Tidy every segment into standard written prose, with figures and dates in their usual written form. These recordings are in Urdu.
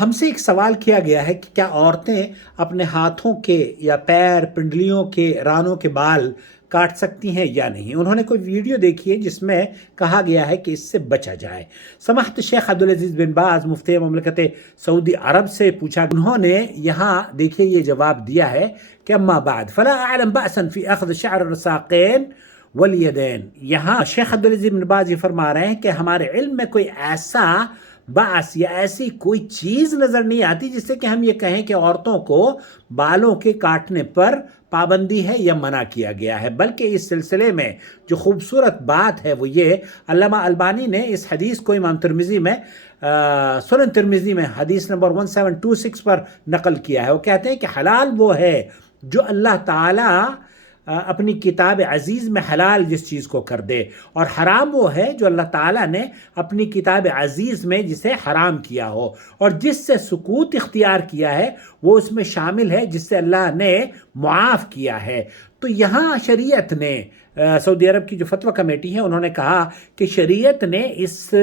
ہم سے ایک سوال کیا گیا ہے کہ کیا عورتیں اپنے ہاتھوں کے یا پیر پنڈلیوں کے رانوں کے بال کاٹ سکتی ہیں یا نہیں؟ انہوں نے کوئی ویڈیو دیکھی ہے جس میں کہا گیا ہے کہ اس سے بچا جائے۔ سماحت شیخ عبدالعزیز بن باز مفتی مملکت سعودی عرب سے پوچھا، انہوں نے یہاں دیکھیے یہ جواب دیا ہے کہ اما بعد فلا اعلم بأسا فی اخذ شعر الرساقین والیدین۔ یہاں شیخ عبدالعزیز بن باز یہ فرما رہے ہیں کہ ہمارے علم میں کوئی ایسا باعث یا ایسی کوئی چیز نظر نہیں آتی جس سے کہ ہم یہ کہیں کہ عورتوں کو بالوں کے کاٹنے پر پابندی ہے یا منع کیا گیا ہے، بلکہ اس سلسلے میں جو خوبصورت بات ہے وہ یہ، علامہ البانی نے اس حدیث کو امام ترمذی میں سنن ترمذی میں حدیث نمبر 1726 پر نقل کیا ہے۔ وہ کہتے ہیں کہ حلال وہ ہے جو اللہ تعالیٰ اپنی کتاب عزیز میں حلال جس چیز کو کر دے، اور حرام وہ ہے جو اللہ تعالیٰ نے اپنی کتاب عزیز میں جسے حرام کیا ہو، اور جس سے سکوت اختیار کیا ہے وہ اس میں شامل ہے جس سے اللہ نے معاف کیا ہے۔ تو یہاں شریعت نے سعودی عرب کی جو فتویٰ کمیٹی ہے انہوں نے کہا کہ شریعت نے اس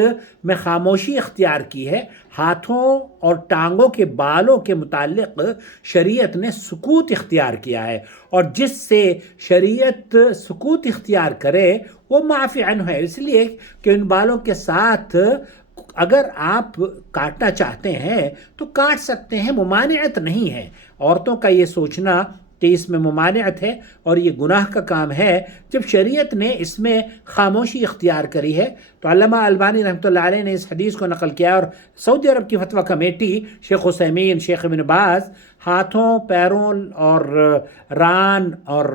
میں خاموشی اختیار کی ہے، ہاتھوں اور ٹانگوں کے بالوں کے متعلق شریعت نے سکوت اختیار کیا ہے، اور جس سے شریعت سکوت اختیار کرے وہ معافی عنہ ہے، اس لیے کہ ان بالوں کے ساتھ اگر آپ کاٹنا چاہتے ہیں تو کاٹ سکتے ہیں، ممانعت نہیں ہے۔ عورتوں کا یہ سوچنا کہ اس میں ممانعت ہے اور یہ گناہ کا کام ہے، جب شریعت نے اس میں خاموشی اختیار کری ہے۔ تو علامہ البانی رحمۃ اللہ علیہ نے اس حدیث کو نقل کیا، اور سعودی عرب کی فتویٰ کمیٹی شیخ عثیمین، شیخ ابن باز ہاتھوں، پیروں اور ران اور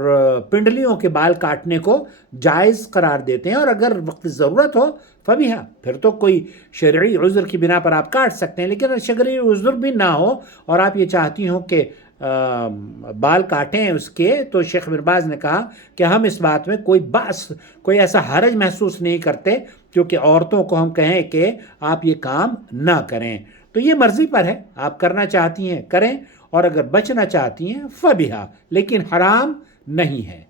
پنڈلیوں کے بال کاٹنے کو جائز قرار دیتے ہیں، اور اگر وقت ضرورت ہو فبیہا، پھر تو کوئی شرعی عذر کی بنا پر آپ کاٹ سکتے ہیں، لیکن اگر شرعی عذر بھی نہ ہو اور آپ یہ چاہتی ہوں کہ بال کاٹیں اس کے، تو شیخ بن باز نے کہا کہ ہم اس بات میں کوئی بأس، کوئی ایسا حرج محسوس نہیں کرتے کیونکہ عورتوں کو ہم کہیں کہ آپ یہ کام نہ کریں۔ تو یہ مرضی پر ہے، آپ کرنا چاہتی ہیں کریں، اور اگر بچنا چاہتی ہیں فبیہا، لیکن حرام نہیں ہے۔